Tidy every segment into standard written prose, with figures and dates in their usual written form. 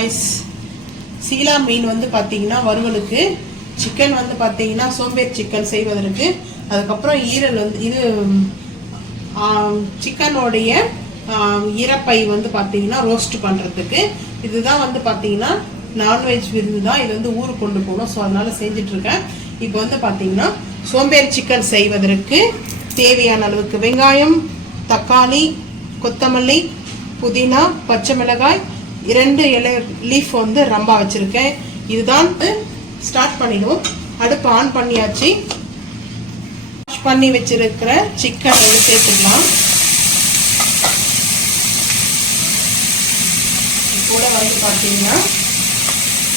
Guys, சீலா மீன் வந்து பார்த்தீங்கன்னா வறுவலுக்கு, சிக்கன் வந்து பார்த்தீங்கன்னா சோம்பேறி சிக்கன் செய்வதற்கு, அதுக்கப்புறம் ஈரல் வந்து இது சிக்கனோடைய இறப்பை வந்து பார்த்தீங்கன்னா ரோஸ்ட் பண்ணுறதுக்கு. இதுதான் வந்து பார்த்தீங்கன்னா நான்வெஜ் விருந்து தான். இது வந்து ஊருக்கு கொண்டு போகணும். ஸோ அதனால செஞ்சிட்ருக்கேன். இப்போ வந்து பார்த்தீங்கன்னா சோம்பேறி சிக்கன் செய்வதற்கு தேவையான அளவுக்கு வெங்காயம், தக்காளி, கொத்தமல்லி, புதினா, பச்சை மிளகாய், 2 இலை லீஃப் வந்து ரம்பா வச்சுருக்கேன். இதுதான் ஸ்டார்ட் பண்ணிடுவோம். அடுப்பு ஆன் பண்ணியாச்சு. வாஷ் பண்ணி வச்சிருக்கிற சிக்கன் வந்து சேர்த்துக்கலாம். கூட வந்து பார்த்தீங்கன்னா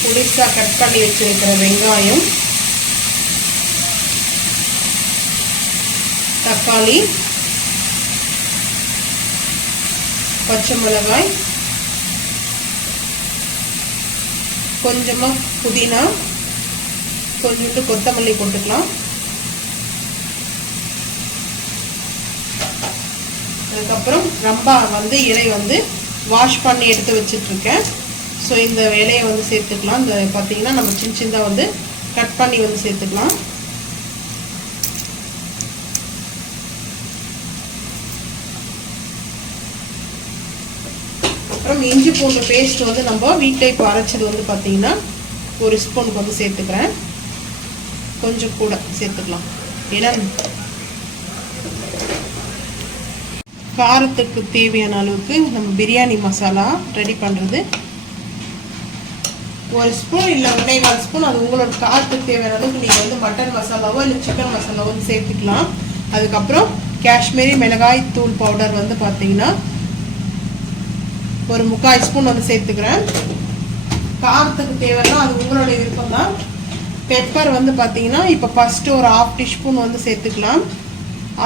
புளிசா கட் பண்ணி வச்சிருக்கிற வெங்காயம், தக்காளி, பச்சை மிளகாய், கொஞ்சமாக புதினா, கொஞ்சோண்டு கொத்தமல்லி போட்டுக்கலாம். அதுக்கப்புறம் ரம்பா வந்து இலை வந்து வாஷ் பண்ணி எடுத்து வச்சிட்ருக்கேன். ஸோ இந்த இலையை வந்து சேர்த்துக்கலாம். இந்த பார்த்தீங்கன்னா நம்ம சின்ன சின்னதாக வந்து கட் பண்ணி வந்து சேர்த்துக்கலாம். அப்புறம் இஞ்சி பூண்டு பேஸ்ட் வந்து நம்ம வீட்டில் இப்போ அரைச்சது வந்து பார்த்தீங்கன்னா 1 ஸ்பூனுக்கு வந்து சேர்த்துக்கிறேன். கொஞ்சம் கூட சேர்த்துக்கலாம். ஏன்னா காரத்துக்கு தேவையான அளவுக்கு நம்ம பிரியாணி மசாலா ரெடி பண்ணுறது 1 ஸ்பூன் இல்லை 1.25 ஸ்பூன், அது உங்களோட காரத்துக்கு தேவையான அளவுக்கு நீங்கள் வந்து மட்டன் மசாலாவோ இல்லை சிக்கன் மசாலாவோ வந்து சேர்த்துக்கலாம். அதுக்கப்புறம் காஷ்மீரி மிளகாய் தூள் பவுடர் வந்து பார்த்தீங்கன்னா 1/4 ஸ்பூன் வந்து சேர்த்துக்கிறேன். காரத்துக்கு தேவைன்னா அது உங்களுடைய விருப்பம் தான். பெப்பர் வந்து பார்த்தீங்கன்னா இப்போ ஃபஸ்ட்டு ஒரு 1/2 டீஸ்பூன் வந்து சேர்த்துக்கலாம்.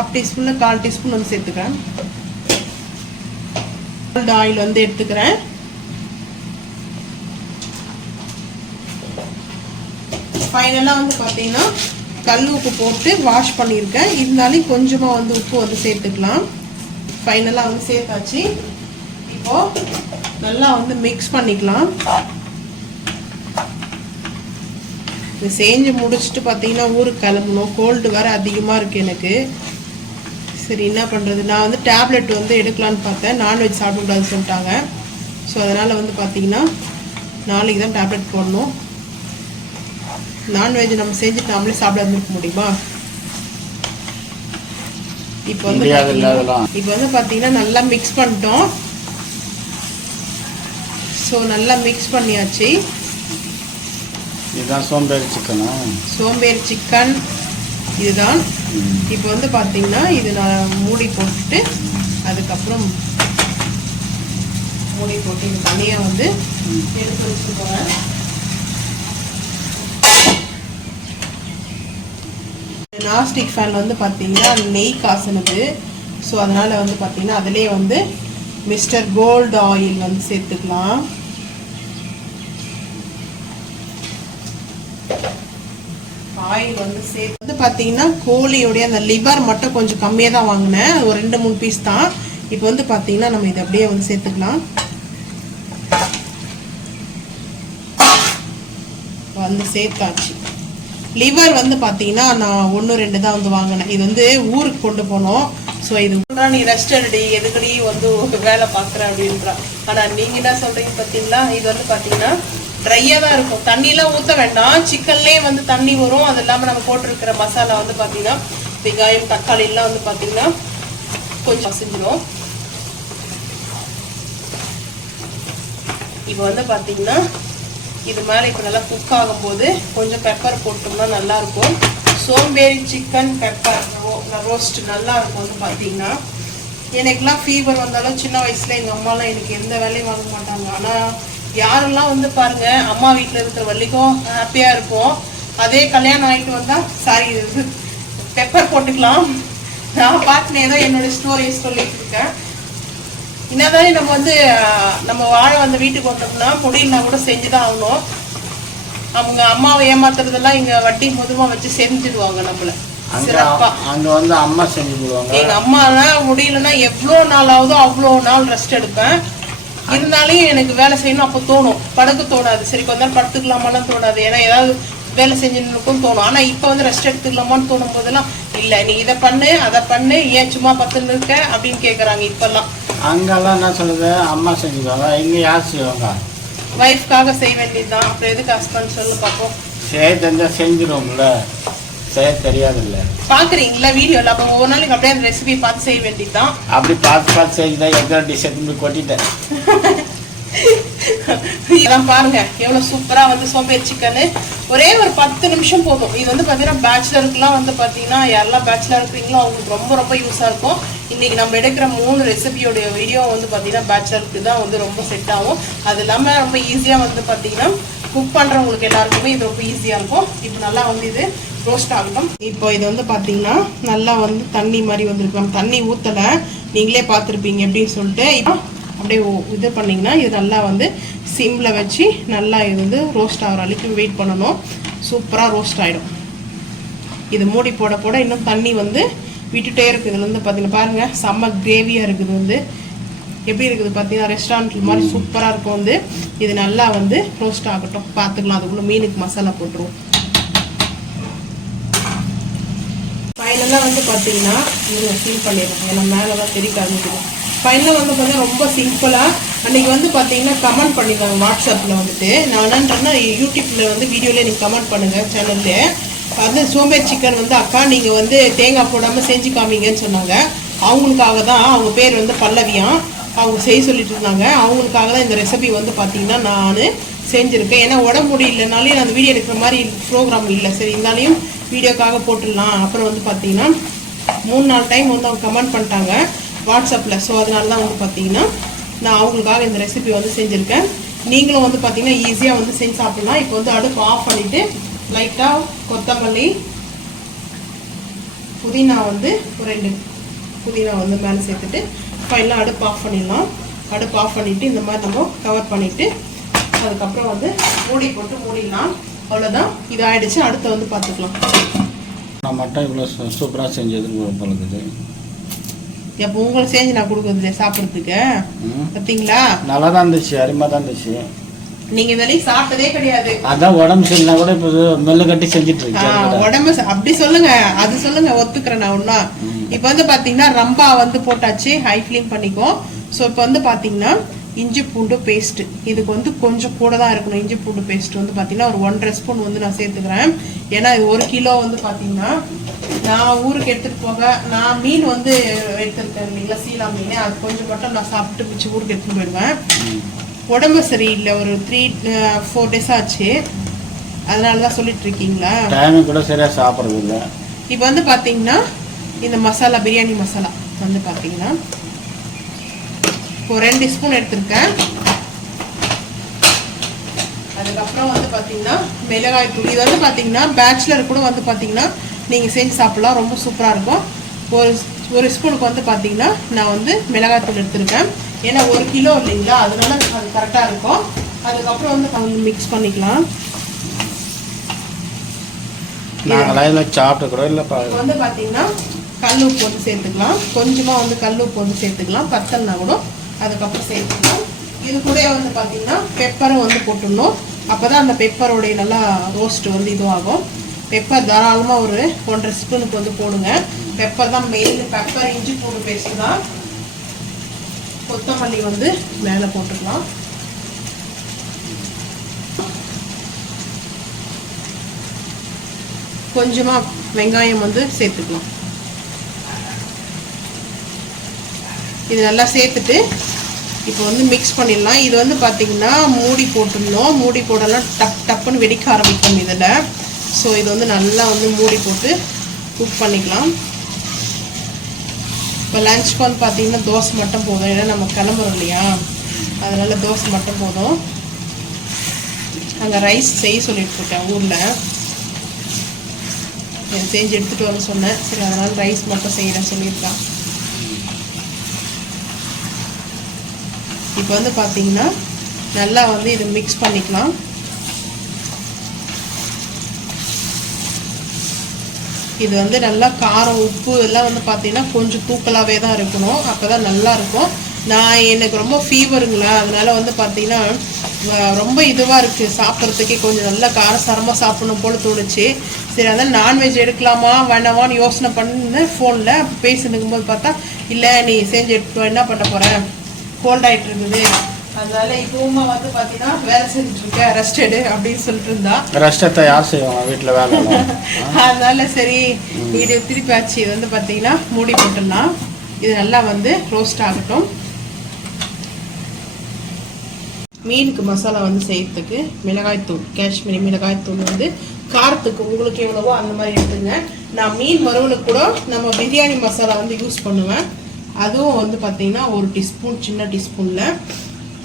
1/2 டீஸ்பூனில் 1/4 டீஸ்பூன் வந்து சேர்த்துக்கிறேன். ஆயில் வந்து எடுத்துக்கிறேன். ஃபைனலாக வந்து பார்த்தீங்கன்னா கல் உப்பு போட்டு வாஷ் பண்ணியிருக்கேன். இருந்தாலும் கொஞ்சமாக வந்து உப்பு வந்து சேர்த்துக்கலாம். ஃபைனலாக வந்து சேர்த்தாச்சு. இப்போது நல்லா வந்து மிக்ஸ் பண்ணிக்கலாம். இது செஞ்சு முடிச்சுட்டு பார்த்தீங்கன்னா ஊருக்கு கிளம்பணும். கோல்டு வேறு அதிகமாக இருக்குது எனக்கு. சரி என்ன பண்ணுறது, நான் வந்து டேப்லெட் வந்து எடுக்கலான்னு பார்த்தேன். நான்வெஜ் சாப்பிடக்கூடாதுன்னு சொல்லிட்டாங்க. ஸோ அதனால் வந்து பார்த்தீங்கன்னா நாளைக்கு தான் டேப்லெட் போடணும். நான்வெஜ் நம்ம செஞ்சுட்டு நாமளே சாப்பிடாம இருக்க முடியுமா? இப்போ வந்து பார்த்தீங்கன்னா நல்லா மிக்ஸ் பண்ணிட்டோம். ஸோ நல்லா மிக்ஸ் பண்ணியாச்சு. இதுதான் சோம்பேறி சிக்கனா? சோம்பேறி சிக்கன் இதுதான். இப்போ வந்து பார்த்தீங்கன்னா இது நான் மூடி போட்டுட்டு அதுக்கப்புறம் மூடி போட்டு இது தனியாக வந்து எடுத்து வச்சுட்டு போகிறேன். நாஸ்டிக் ஃபேன் வந்து பார்த்தீங்கன்னா நெய் காசுனது. ஸோ அதனால் வந்து பார்த்தீங்கன்னா அதிலே வந்து மிஸ்டர் கோல்டு ஆயில் வந்து சேர்த்துக்கலாம். ஆயில் வந்து சேர்த்து வந்து பார்த்தீங்கன்னா கோழியோடைய அந்த லிவர் மட்டும் கொஞ்சம் கம்மியாக தான் வாங்கினேன். அது ஒரு 2-3 பீஸ் தான். இப்போ வந்து பார்த்தீங்கன்னா நம்ம இதை அப்படியே வந்து சேர்த்துக்கலாம். வந்து சேர்த்தாச்சு. லிவர் வந்து பார்த்தீங்கன்னா நான் 1-2 தான் வந்து வாங்கினேன். இது வந்து ஊருக்கு கொண்டு போனோம். ஸோ இது நீ ரெஸ்ட் எடுடி, எதுக்கடி வந்து வேலை பார்க்குறேன் அப்படின்றா. ஆனால் நீங்கள் என்ன சொல்கிறீங்க பார்த்தீங்களா? இது வந்து பார்த்தீங்கன்னா ட்ரையாக தான் இருக்கும். தண்ணியெலாம் ஊற்ற வேண்டாம். சிக்கன்லேயே வந்து தண்ணி வரும். அது இல்லாமல் நம்ம போட்டிருக்கிற மசாலா வந்து பார்த்தீங்கன்னா வெங்காயம் தக்காளிலாம் வந்து பார்த்தீங்கன்னா கொஞ்சம் செஞ்சிடும். இப்போ வந்து பார்த்தீங்கன்னா இது மேலே இப்போ நல்லா குக் ஆகும்போது கொஞ்சம் பெப்பர் போட்டோம்னா நல்லாயிருக்கும். சோம்பேறி சிக்கன் பெப்பர் ரோஸ்ட் நல்லாயிருக்கும். வந்து பார்த்தீங்கன்னா எனக்குலாம் ஃபீவர் வந்தாலும் சின்ன வயசில் எங்கள் அம்மாலாம் எனக்கு எந்த வேலையும் வாங்க மாட்டாங்க. ஆனால் யாரெல்லாம் வந்து பாருங்கள் அம்மா வீட்டில் இருக்கிற வரைக்கும் ஹாப்பியாக இருக்கும். அதே கல்யாணம் ஆகிட்டு வந்தால் சாரி பெப்பர் போட்டுக்கலாம். நான் பார்த்துனே தான் என்னோடய ஸ்டோரியை சொல்லிட்டு இருக்கேன். என்னதான் நம்ம வந்து நம்ம வாழ வந்த வீட்டுக்கு வந்தோம்னா முடியலனா கூட செஞ்சுதான் ஆகணும். அவங்க அம்மாவை ஏமாத்துறதெல்லாம் இங்க வட்டி முதமா வச்சு செஞ்சுடுவாங்க நம்மள சிறப்பா. அங்க வந்து அம்மா செஞ்சு போடுவாங்க. எங்க அம்மா முடியலன்னா எவ்வளோ நாள் ஆகுதோ அவ்வளோ நாள் ரெஸ்ட் எடுப்பேன். இருந்தாலும் எனக்கு வேலை செய்யணும் அப்போ தோணும், படுக்க தோணாது. சரி கொஞ்ச நேரம் படுத்துக்கலாமான்னு தோணாது, ஏன்னா ஏதாவது வேலை செஞ்சுருக்கும் தோணும். ஆனா இப்போ வந்து ரெஸ்ட் எடுத்துக்கலாமான்னு தோணும் போதெல்லாம் இல்ல நீ இதை பண்ணு அதை பண்ணு, ஏன் சும்மா பத்துன்னு இருக்க அப்படின்னு கேக்குறாங்க இப்பெல்லாம். அங்கெல்லாம் என்ன சொல்லுது, அம்மா செஞ்சுக்குவாங்க, இங்க யார் செய்வாங்க? வைஃப்காக செய்ய வேண்டியதுதான், அப்புறம் எதுக்கு ஹஸ்பண்ட் சொல்லு பார்ப்போம். செய்ய தெரிஞ்சா செஞ்சிருவோம்ல, செய்ய தெரியாது இல்ல. பாக்குறீங்களா வீடியோல, அப்ப ஒரு நாளைக்கு அப்படியே அந்த ரெசிபி பார்த்து செய்ய வேண்டியதுதான். அப்படி பார்த்து செய்யுதான் எத்தனை டிஷ் எடுத்து கொட்டிட்டேன். இதான் பாருங்க எவ்வளவு சூப்பரா வந்து சோம்பேறி சிக்கன். ஒரே ஒரு 10 நிமிஷம் போதும். இது வந்து பாத்தீங்கன்னா பேச்சுலருக்குலாம் வந்து பாத்தீங்கன்னா யாரெல்லாம் பேச்சுலர் இருக்கிறீங்களோ அவங்களுக்கு ரொம்ப ரொம்ப யூஸா இருக்கும். இன்னைக்கு நம்ம எடுக்கிற 3 ரெசிபியோட வீடியோ வந்து பாத்தீங்கன்னா பேச்சுலருக்கு தான் வந்து ரொம்ப செட் ஆகும். அது இல்லாம ரொம்ப ஈஸியா வந்து பாத்தீங்கன்னா குக் பண்றவங்களுக்கு எல்லாருக்குமே இது ரொம்ப ஈஸியா இருக்கும். இப்போ நல்லா வந்து இது ரோஸ்ட் ஆகட்டும். இப்போ இது வந்து பாத்தீங்கன்னா நல்லா வந்து தண்ணி மாதிரி வந்திருக்கும். தண்ணி ஊத்தல, நீங்களே பார்த்துருப்பீங்க எப்படின்னு சொல்லிட்டு. இப்போ அப்படியே இது பண்ணிங்கன்னா இது நல்லா வந்து சிம்மில் வச்சு நல்லா இது வந்து ரோஸ்ட் ஆகிற வரைக்கும் வெயிட் பண்ணணும். சூப்பராக ரோஸ்ட் ஆகிடும். இது மூடி போட போட இன்னும் தண்ணி வந்து விட்டுட்டே இருக்குது. இதில் வந்து பார்த்தீங்கன்னா பாருங்கள் செம்ம கிரேவியாக இருக்குது. வந்து எப்படி இருக்குது பார்த்தீங்கன்னா ரெஸ்டாரண்ட் மாதிரி சூப்பராக இருக்கும். வந்து இது நல்லா வந்து ரோஸ்ட் ஆகட்டும், பார்த்துக்கலாம். அதுக்குள்ளே மீனுக்கு மசாலா போட்டுருவோம். ஃபைனலாக வந்து பார்த்தீங்கன்னா இது ஃபீல் பண்ணிடுறோம், ஏன்னா மேலே தான் தெரிய காமிக்குது. ஃபைனலாக வந்து பார்த்தீங்கன்னா ரொம்ப சிம்பிளாக அன்றைக்கி வந்து பார்த்தீங்கன்னா கமெண்ட் பண்ணியிருந்தாங்க வாட்ஸ்அப்பில் வந்துட்டு. நான் என்னன்றேன்னா யூடியூப்பில் வந்து வீடியோலேயே நீங்கள் கமெண்ட் பண்ணுங்கள் சேனல்லே. வந்து சோம்பேறி சிக்கன் வந்து அக்கா நீங்கள் வந்து தேங்காய் போடாமல் செஞ்சு காமிங்கன்னு சொன்னாங்க. அவங்களுக்காக தான், அவங்க பேர் வந்து பல்லவியா, அவங்க செய்ய சொல்லிட்டு இருந்தாங்க. அவங்களுக்காக தான் இந்த ரெசிபி வந்து பார்த்தீங்கன்னா நான் செஞ்சுருக்கேன். ஏன்னா உடம்பு முடியலனாலே நான் அந்த வீடியோ எடுக்கிற மாதிரி ப்ரோக்ராம் இல்லை. சரி இருந்தாலையும் வீடியோக்காக போட்டுடலாம். அப்புறம் வந்து பார்த்தீங்கன்னா 3-4 டைம் வந்து அவங்க கமெண்ட் பண்ணிட்டாங்க வாட்ஸ்அப்பில். ஸோ அதனால தான் வந்து பார்த்தீங்கன்னா நான் அவங்களுக்காக இந்த ரெசிபி வந்து செஞ்சுருக்கேன். நீங்களும் வந்து பார்த்தீங்கன்னா ஈஸியாக வந்து செஞ்சு சாப்பிட்லாம். இப்போ வந்து அடுப்பு ஆஃப் பண்ணிவிட்டு லைட்டாக கொத்தமல்லி, புதினா வந்து ஒரு 2 புதினா வந்து மேலே சேர்த்துட்டு ஃபைனலாக அடுப்பு ஆஃப் பண்ணிடலாம். அடுப்பு ஆஃப் பண்ணிவிட்டு இந்த மாதிரி நம்ம கவர் பண்ணிவிட்டு அதுக்கப்புறம் வந்து மூடி போட்டு மூடிடலாம். அவ்வளோதான், இது ஆயிடுச்சு. அடுத்து வந்து பார்த்துக்கலாம். நான் மட்டும் இவ்வளோ சூப்பராக செஞ்சது பழகுது. எப்போ உங்களுக்கு செஞ்சு நான் கொடுக்குறது சாப்பிட்றதுக்கு பார்த்தீங்களா? நல்லா தான் இருந்துச்சு, அருமையாக தான் இருந்துச்சு. நீங்க வெளியே சாப்பிட்டதே கிடையாது. அதான் உடம்பு சரியில்லை கூட இப்போ மெல்ல கட்டி செஞ்சுட்டு இருக்கேன். உடம்பு அப்படி சொல்லுங்க, அது சொல்லுங்க, ஒத்துக்கிறேன் நான் ஒன்னா. இப்போ வந்து பாத்தீங்கன்னா ரம்பா வந்து போட்டாச்சு, ஹை ஃப்ளேம் பண்ணிக்கோ. ஸோ இப்போ வந்து பாத்தீங்கன்னா இஞ்சி பூண்டு பேஸ்ட், இதுக்கு வந்து கொஞ்சம் கூட தான் இருக்கணும். இஞ்சி பூண்டு பேஸ்ட் வந்து பாத்தீங்கன்னா ஒரு 1.5 ஸ்பூன் வந்து நான் சேர்த்துக்கிறேன். ஏன்னா இது 1 கிலோ வந்து பாத்தீங்கன்னா நான் ஊருக்கு எடுத்துட்டு போக நான் மீன் வந்து எடுத்துருக்கேன் இல்லைங்களா, சீலா மீன். அது கொஞ்சம் மட்டும் நான் சாப்பிட்டு மிச்சு ஊருக்கு எடுத்துட்டு போயிடுவேன். உடம்பு சரியில்லை, ஒரு 3-4 டேஸ் ஆச்சு. அதனால தான் சொல்லிட்டு இருக்கீங்களா, டைம் கூட சரியா சாப்பிட்றது இல்லை. இப்போ வந்து பாத்தீங்கன்னா இந்த மசாலா, பிரியாணி மசாலா வந்து பாத்தீங்கன்னா ஒரு 2 ஸ்பூன் எடுத்திருக்கேன். அதுக்கப்புறம் வந்து பாத்தீங்கன்னா மிளகாய் தூள். இது வந்து பாத்தீங்கன்னா பேச்சுலர் கூட வந்து பாத்தீங்கன்னா நீங்க செஞ்சு சாப்பிடலாம், ரொம்ப சூப்பரா இருக்கும். ஒரு ஸ்பூனுக்கு வந்து பாத்தீங்கன்னா நான் வந்து மிளகாய் தூள் எடுத்திருக்கேன். ஏன்னா 1 கிலோ இல்லைங்களா, அதனால அது கரெக்டா இருக்கும். அதுக்கப்புறம் வந்து மிக்ஸ் பண்ணிக்கலாம். வந்து பாத்தீங்கன்னா கல் உப்பு வந்து சேர்த்துக்கலாம். கொஞ்சமா வந்து கல் உப்பு வந்து சேர்த்துக்கலாம், பத்தல்னா கூட அதுக்கப்புறம் சேர்த்துக்கலாம். இது கூட வந்து பாத்தீங்கன்னா பெப்பரும் வந்து போட்டுடணும். அப்பதான் அந்த பெப்பரோடைய நல்லா ரோஸ்ட் வந்து இதுவாகும். பெப்பர் தாராளமா ஒரு 1.5 ஸ்பூனுக்கு வந்து போடுங்க. பெப்பர் தான் மெயின். பெப்பர், இஞ்சி பூண்டு பேஸ்ட் தான். கொத்தமல்லி வந்து மேலே போட்டுக்கலாம். கொஞ்சமா வெங்காயம் வந்து சேர்த்துக்கலாம். இது நல்லா சேர்த்துட்டு இப்போ வந்து மிக்ஸ் பண்ணிடலாம். இது வந்து பார்த்தீங்கன்னா மூடி போட்டுடணும். மூடி போடலாம் டப்புன்னு வெடிக்க ஆரம்பிக்கும் இதில். ஸோ இது வந்து நல்லா வந்து மூடி போட்டு குக் பண்ணிக்கலாம். இப்போ லஞ்சுக்கு வந்து பார்த்தீங்கன்னா தோசை மட்டும் போதும், ஏன்னா நம்ம கிளம்புறோம் இல்லையா, அதனால தோசை மட்டும் போதும். அங்கே ரைஸ் செய்ய சொல்லிட்டு இருக்கேன் ஊரில், செஞ்சு எடுத்துகிட்டு வர சொன்னேன். சரி அதனால ரைஸ் மட்டும் செய்கிறேன் சொல்லியிருக்கான். இப்போ வந்து பார்த்தீங்கன்னா நல்லா வந்து இதை மிக்ஸ் பண்ணிக்கலாம். இது வந்து நல்லா காரம், உப்பு எல்லாம் வந்து பார்த்தீங்கன்னா கொஞ்சம் தூக்கலாகவே தான் இருக்கணும். அப்போ தான் நல்லா இருக்கும். எனக்கு ரொம்ப ஃபீவருங்களா, அதனால வந்து பார்த்தீங்கன்னா ரொம்ப இதுவாக இருக்குது, சாப்பிட்றதுக்கே கொஞ்சம் நல்லா காரசாரமாக சாப்பிடணும் போல தோணுச்சு. சரி அதனால் நான்வெஜ் எடுக்கலாமா வேண்டாமான்னு யோசனை பண்ணேன் ஃபோனில். பேசினுக்கும் போது பார்த்தா இல்லை நீ செஞ்சு எடுத்து என்ன பண்ண போகிறேன், கோல்ட் ஆகிட்டு இருக்குது, அதனால இப்பவுமா வந்து பார்த்தீங்கன்னா வேலை செஞ்சுட்டு இருக்கேன், ரெஸ்ட் எடு அப்படின்னு சொல்லிட்டு இருந்தா. ரெஸ்ட் எடுத்தா யார் செய்வாங்க வீட்டில் வேலை? அதனால சரி இது திருப்பி ஆச்சு வந்து பார்த்தீங்கன்னா மூடி போட்டுடலாம். இது நல்லா வந்து ரோஸ்ட் ஆகட்டும். மீனுக்கு மசாலா வந்து செய்யறதுக்கு மிளகாய்த்தூள், காஷ்மீரி மிளகாய்த்தூள் வந்து காரத்துக்கு உங்களுக்கு எவ்வளவோ அந்த மாதிரி எடுத்துங்க. நான் மீன் வறுவலுக்கு கூட நம்ம பிரியாணி மசாலா வந்து யூஸ் பண்ணுவேன். அதுவும் வந்து பார்த்தீங்கன்னா 1 டீஸ்பூன், சின்ன டீஸ்பூனில்.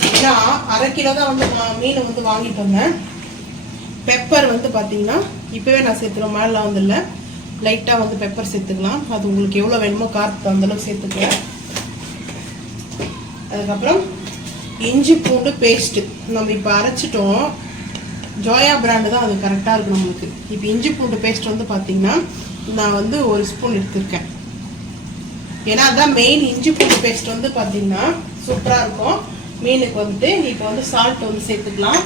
ஏன்னா 1/2 கிலோ தான் வந்து மீனை வந்து வாங்கிட்டு வந்தேன். பெப்பர் வந்து பார்த்தீங்கன்னா இப்போவே நான் சேர்த்துக்கிறேன், மேலே வந்து இல்லை, லைட்டாக வந்து பெப்பர் சேர்த்துக்கலாம். அது உங்களுக்கு எவ்வளோ வேணுமோ காரத்துக்கு அந்தளவுக்கு சேர்த்துக்கலாம். அதுக்கப்புறம் இஞ்சி பூண்டு பேஸ்ட்டு நம்ம இப்போ அரைச்சிட்டோம். ஜோயா பிராண்டு தான் அது கரெக்டாக இருக்கும் நம்மளுக்கு. இப்போ இஞ்சி பூண்டு பேஸ்ட் வந்து பார்த்தீங்கன்னா நான் வந்து 1 ஸ்பூன் எடுத்துருக்கேன். ஏன்னா அதுதான் மெயின். இஞ்சி பூண்டு பேஸ்ட் வந்து பார்த்தீங்கன்னா சூப்பராக இருக்கும் மீனுக்கு வந்துட்டு. இப்போ வந்து சால்ட் வந்து சேர்த்துக்கலாம்.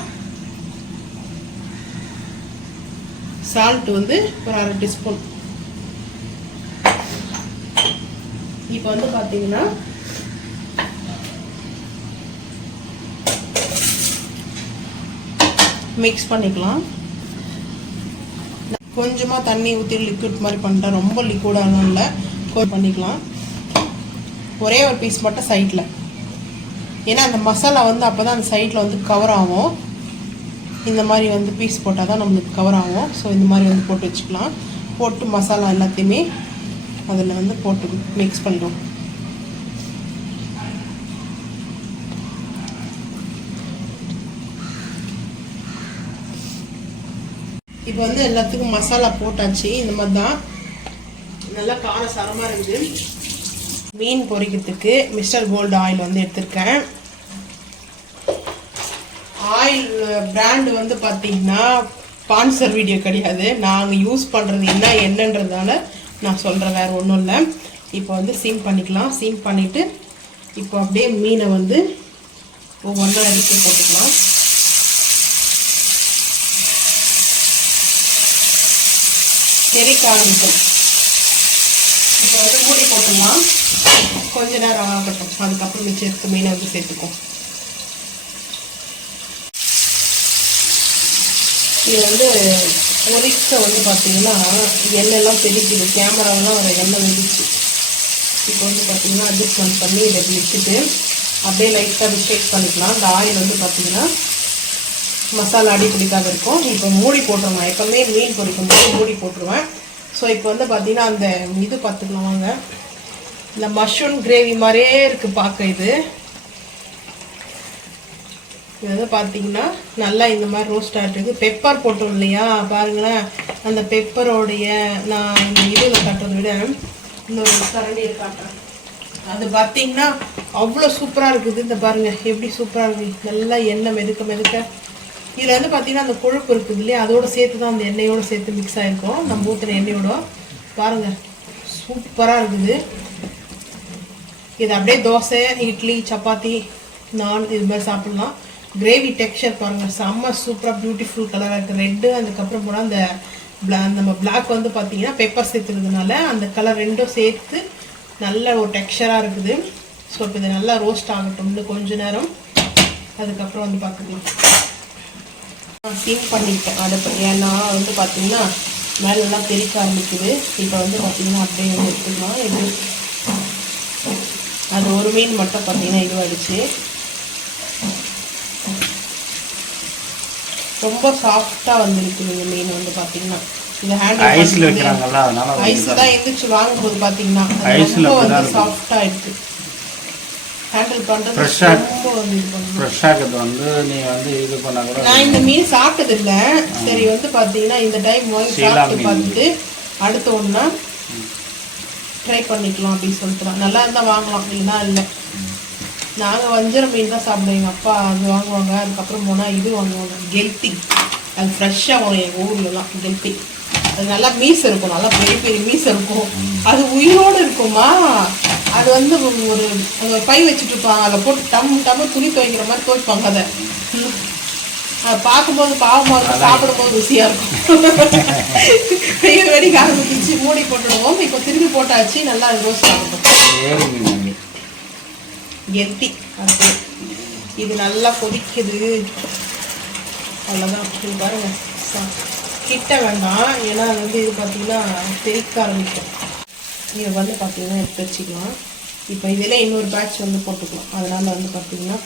சால்ட் வந்து ஒரு 1/2 டீஸ்பூன். இப்போ வந்து பார்த்தீங்கன்னா மிக்ஸ் பண்ணிக்கலாம். கொஞ்சமாக தண்ணி ஊற்றி லிக்விட் மாதிரி பண்ணிட்டேன், ரொம்ப லிக்விடாக இல்லை, பண்ணிக்கலாம். ஒரே ஒரு பீஸ் மட்டும் சைடில், ஏன்னா அந்த மசாலா வந்து அப்போ தான் அந்த சைடில் வந்து கவர் ஆகும். இந்த மாதிரி வந்து பீஸ் போட்டால் தான் நம்மளுக்கு கவர் ஆகும். ஸோ இந்த மாதிரி வந்து போட்டு வச்சுக்கலாம். போட்டு மசாலா எல்லாத்தையுமே அதில் வந்து போட்டு மிக்ஸ் பண்ணிடும். இப்போ வந்து எல்லாத்துக்கும் மசாலா போட்டாச்சு. இந்த மாதிரி தான் நல்லா காரசாரமாக இருக்குது. மீன் பொரிக்கிறதுக்கு மிஸ்டர் கோல்டு ஆயில் வந்து எடுத்திருக்கேன். ஆயில் பிராண்டு வந்து பார்த்தீங்கன்னா ஸ்பான்சர் வீடியோ கிடையாது, நாங்கள் யூஸ் பண்ணுறது என்னன்றதால நான் சொல்கிறேன், வேறு ஒன்றும் இல்லை. இப்போ வந்து சீம் பண்ணிக்கலாம். சீம் பண்ணிவிட்டு இப்போ அப்படியே மீனை வந்து ஒவ்வொன்றா எடுத்து போட்டுக்கலாம். தெறிக்க ஆரம்பிக்கும். இப்போ வந்து மூடி போட்டுடலாம். கொஞ்ச நேரம் ஆகட்டும், அதுக்கப்புறம் மிச்சம் இருக்க மீனை வந்து சேர்த்துக்கும். இது வந்து பொரிக்க வந்து பார்த்தீங்கன்னா எண்ணெய்லாம் தெளிக்குது, கேமராவெல்லாம் ஒரு எண்ணெய் வெடிச்சு. இப்போ வந்து பார்த்தீங்கன்னா அட்ஜஸ்ட்மெண்ட் பண்ணி இதை வச்சுட்டு அப்படியே லைட்டாக ஷேக் பண்ணிக்கலாம். இந்த ஆயில் வந்து பார்த்தீங்கன்னா மசாலா அடி பிடிக்காத இருக்கும். இப்போ மூடி போட்டுருவேன். எப்போவுமே மீன் பொரிக்கும் போது மூடி போட்டுருவேன். ஸோ இப்போ வந்து பார்த்தீங்கன்னா அந்த இது பார்த்துக்கலாம் வாங்க. இந்த மஷ்ரூம் கிரேவி மாதிரியே இருக்குது பார்க்க. இது வந்து பார்த்தீங்கன்னா நல்லா இந்த மாதிரி ரோஸ்ட் ஆகிட்டு பெப்பர் போட்டோம் இல்லையா, பாருங்களேன். அந்த பெப்பரோடைய நான் இந்த இதில் கட்டுறதை விட இன்னொரு கரண்டியை காட்டுறேன். அது பார்த்தீங்கன்னா அவ்வளோ சூப்பராக இருக்குது. இந்த பாருங்கள் எப்படி சூப்பராக இருக்குது. நல்லா எண்ணெய் மெதுக்க மெதுக்க. இதில் வந்து பார்த்தீங்கன்னா அந்த கொழுப்பு இருக்குது இல்லையா, அதோடு சேர்த்து தான் அந்த எண்ணெயோடு சேர்த்து மிக்ஸ் ஆகிருக்கும். நம்ம ஊற்றின எண்ணெயோட பாருங்கள் சூப்பராக இருக்குது. இது அப்படியே தோசை, இட்லி, சப்பாத்தி, நான் இது மாதிரி சாப்பிட்லாம். கிரேவி டெக்ஸ்சர் பாருங்கள் செம்ம சூப்பராக பியூட்டிஃபுல் கலராக இருக்குது. ரெட்டு அதுக்கப்புறம் போனால் அந்த நம்ம பிளாக் வந்து பார்த்தீங்கன்னா பெப்பர் சேர்த்துறதுனால அந்த கலர் ரெண்டும் சேர்த்து நல்ல ஒரு டெக்ஸ்சராக இருக்குது. ஸோ இப்போ இது நல்லா ரோஸ்ட் ஆகட்டும் இன்னும் கொஞ்ச நேரம். அதுக்கப்புறம் வந்து பார்த்துக்கலாம். சீம் பண்ணிட்டேன் அடுப்பு. ஏன்னா வந்து பார்த்தீங்கன்னா மேலெல்லாம் தெறிக்க ஆரம்பிக்குது. இப்போ வந்து பார்த்தீங்கன்னா அப்படியே வந்து எடுத்துக்கலாம். இது அது ஒரு மீன் மட்டும் பார்த்தீங்கன்னா இதுவாகிடுச்சு. ரொம்ப சாஃப்டாக வந்துருக்குது இந்த மீன் வந்து பார்த்தீங்கன்னா. இந்த ஹேண்டில் ஐஸ் தான் எந்திரிச்சு வாங்கும்போது பார்த்தீங்கன்னா ரொம்ப வந்து சாஃப்டாக இருக்குது. ஹேண்டில் பண்ணுறது ரொம்ப வந்து இது பண்ணுறது. நான் இந்த மீன் சாப்பிட்டது இல்லை. சரி வந்து பார்த்தீங்கன்னா இந்த டைம் வாங்கி சாப்பிட்டு பார்த்துட்டு அடுத்த ஒன்றா ட்ரை பண்ணிக்கலாம் அப்படின்னு சொல்லிட்டு தான். நல்லா இருந்தால் வாங்கலாம், இல்லைன்னா இல்லை. நாங்கள் வஞ்சர மீன் தான் சாப்பிடுவோம். எங்கள் அப்பா அது வாங்குவாங்க. அதுக்கப்புறம் போனால் இது வாங்குவாங்க, கெல்த்தி. அது ஃப்ரெஷ்ஷாக வரும் எங்கள் ஊர்லலாம் கெல்த்தி. அது நல்லா மீஸ் இருக்கும், நல்லா பெரிய பெரிய மீஸ் இருக்கும். அது உயிரோடு இருக்குமா, அது அது வந்து ஒரு பை வச்சுட்டு இருப்பாங்க, அதில் போட்டு டம்மு துணி துவைக்கிற மாதிரி துவைப்பாங்க. அதை பார்க்கும்போது பாவமாக இருக்கும், சாப்பிடும்போது ருசியாக இருக்கும். வெடிக்க ஆரம்பிச்சு மூடி போட்டுடுவோம். இப்போ திருப்பி போட்டாச்சு, நல்லா ரோஸ்ட் ஆகட்டும். கெட்டி அது இது நல்லா கொதிக்குது. அவ்வளோதான். இது பாருங்க, கிட்ட வேண்டாம், ஏன்னா அது வந்து இது பார்த்தீங்கன்னா தெறிக்க ஆரம்பிக்கும். இதை வந்து பார்த்தீங்கன்னா எடுத்து வச்சுக்கலாம். இப்போ இதில் இன்னொரு பேட்ச் வந்து போட்டுக்கலாம். அதனால் வந்து பார்த்தீங்கன்னா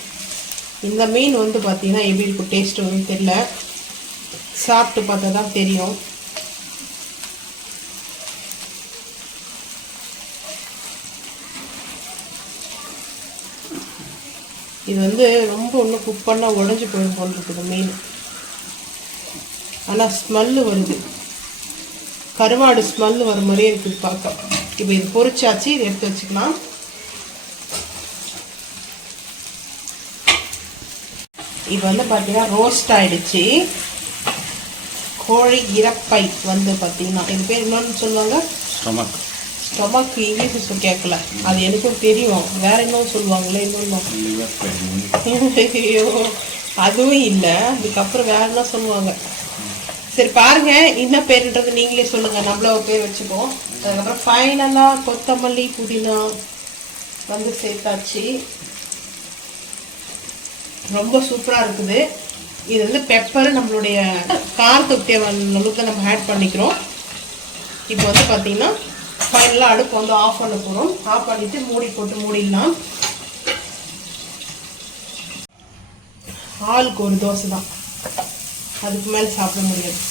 இந்த மீன் வந்து பார்த்தீங்கன்னா எப்படி இருக்கும் டேஸ்ட்டு வந்து தெரியல, சாப்பிட்டு பார்த்தா தான் தெரியும். இது வந்து ரொம்ப ஒன்றும் குக் பண்ணால் உடஞ்சி போயிடும் போல் இருக்குது மீன். ஆனால் ஸ்மெல்லு வருது, கருவாடு ஸ்மெல்லு வர மாதிரியே இருக்குது பார்க்க. இப்போ இது பொரிச்சாச்சு, இதை எடுத்து வச்சுக்கலாம். இப்போ வந்து பார்த்தீங்கன்னா ரோஸ்ட் ஆகிடுச்சு. கோழி இறப்பை வந்து பார்த்தீங்கன்னா இது பேர் என்னன்னு சொல்லுவாங்க, ஸ்டொமக். இங்கிலீஷ் கேட்கல, அது எனக்கும் தெரியும். வேற இன்னும் சொல்லுவாங்களே, இன்னொன்று ஐயோ அதுவும் இல்லை. அதுக்கப்புறம் வேற என்ன சொல்லுவாங்க. சரி பாருங்க, என்ன பேருன்றது நீங்களே சொல்லுங்க, நம்மள ஒரு பேர் வச்சுப்போம். அதுக்கப்புறம் ஃபைனலாக கொத்தமல்லி புதினா வந்து சேர்த்தாச்சு. ரொம்ப சூப்பராக இருக்குது. இது வந்து பெப்பர் நம்மளுடைய காரத்துக்கு தேவையான அளவுக்கு நம்ம ஆட் பண்ணிக்கிறோம். இப்போ வந்து பார்த்தீங்கன்னா ஃபைனலாக அடுப்பு வந்து ஆஃப் பண்ண போகிறோம். ஆஃப் பண்ணிவிட்டு மூடி போட்டு மூடிடலாம். ஆளுக்கு ஒரு தோசை தான், அதுக்கு மேலே சாப்பிட முடியாது.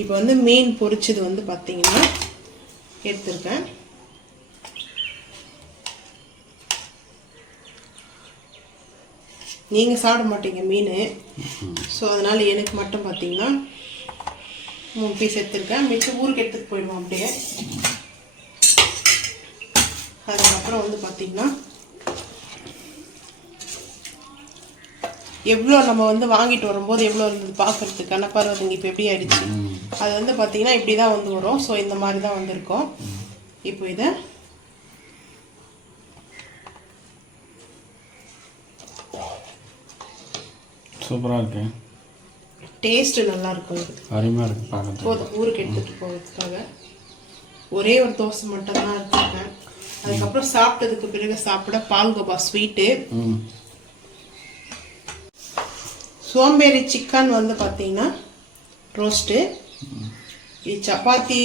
இப்போ வந்து மீன் பொரிச்சது வந்து பார்த்தீங்கன்னா எடுத்துருக்கேன். நீங்கள் சாப்பிட மாட்டீங்க மீன், ஸோ அதனால் எனக்கு மட்டும் பார்த்தீங்கன்னா 3 பீஸ் எடுத்துருக்கேன். மிச்சம் ஊருக்கு எடுத்துகிட்டு போயிடுவோம் அப்படியே. அதுக்கப்புறம் வந்து பார்த்தீங்கன்னா எவ்வளோ நம்ம வந்து வாங்கிட்டு வரும்போது எவ்வளோ இருந்தது பார்க்கறதுக்கு, ஆனால் பரவாயில்லைங்க இப்போ எப்படி ஆயிடுச்சு. அது வந்து பார்த்தீங்கன்னா இப்படி தான் வந்து வரும். ஸோ இந்த மாதிரி தான் வந்திருக்கும். இப்போ இதை சூப்பராக இருக்கு, டேஸ்ட்டு நல்லா இருக்கும். இது அருமையாக இருக்குது பார்க்க. போதும் ஊருக்கு எடுத்துகிட்டு போகிறதுக்காக ஒரே ஒரு தோசை மட்டும் தான் எடுத்துருக்கேன். அதுக்கப்புறம் சாப்பிட்டதுக்கு பிறகு சாப்பிட பால்கோவா ஸ்வீட்டு, சோம்பேறி சிக்கன் வந்து பார்த்தீங்கன்னா ரோஸ்ட்டு. இது சப்பாத்தி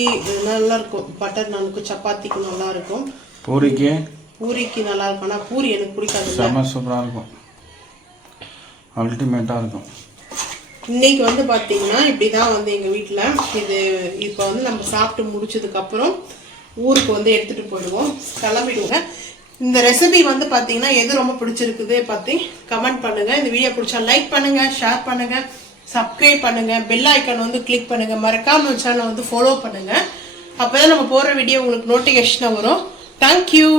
நல்லா இருக்கும், பட்டர் நானுக்கு சப்பாத்திக்கு நல்லா இருக்கும், பூரிக்கு நல்லா இருக்கும். ஆனால் பூரி எனக்கு பிடிக்காது. செம்ம சூப்பராக இருக்கும், அல்டிமேட்டாக இருக்கும். இன்னைக்கு வந்து பார்த்தீங்கன்னா இப்படி தான் வந்து எங்கள் வீட்டில் இது. இப்போ வந்து நம்ம சாப்பிட்டு முடிச்சதுக்கப்புறம் ஊருக்கு வந்து எடுத்துகிட்டு போயிடுவோம், கிளம்பிடுவோம். இந்த ரெசிபி வந்து பார்த்தீங்கன்னா எது ரொம்ப பிடிச்சிருக்குது பற்றி கமெண்ட் பண்ணுங்கள். இந்த வீடியோ பிடிச்சா லைக் பண்ணுங்கள், ஷேர் பண்ணுங்கள், சப்ஸ்கிரைப் பண்ணுங்கள், பெல் ஐக்கான் வந்து கிளிக் பண்ணுங்கள், மறக்காம சேனலை வந்து ஃபாலோ பண்ணுங்கள். அப்போ தான் நம்ம போடுற வீடியோ உங்களுக்கு நோட்டிஃபிகேஷனாக வரும். தேங்க்யூ.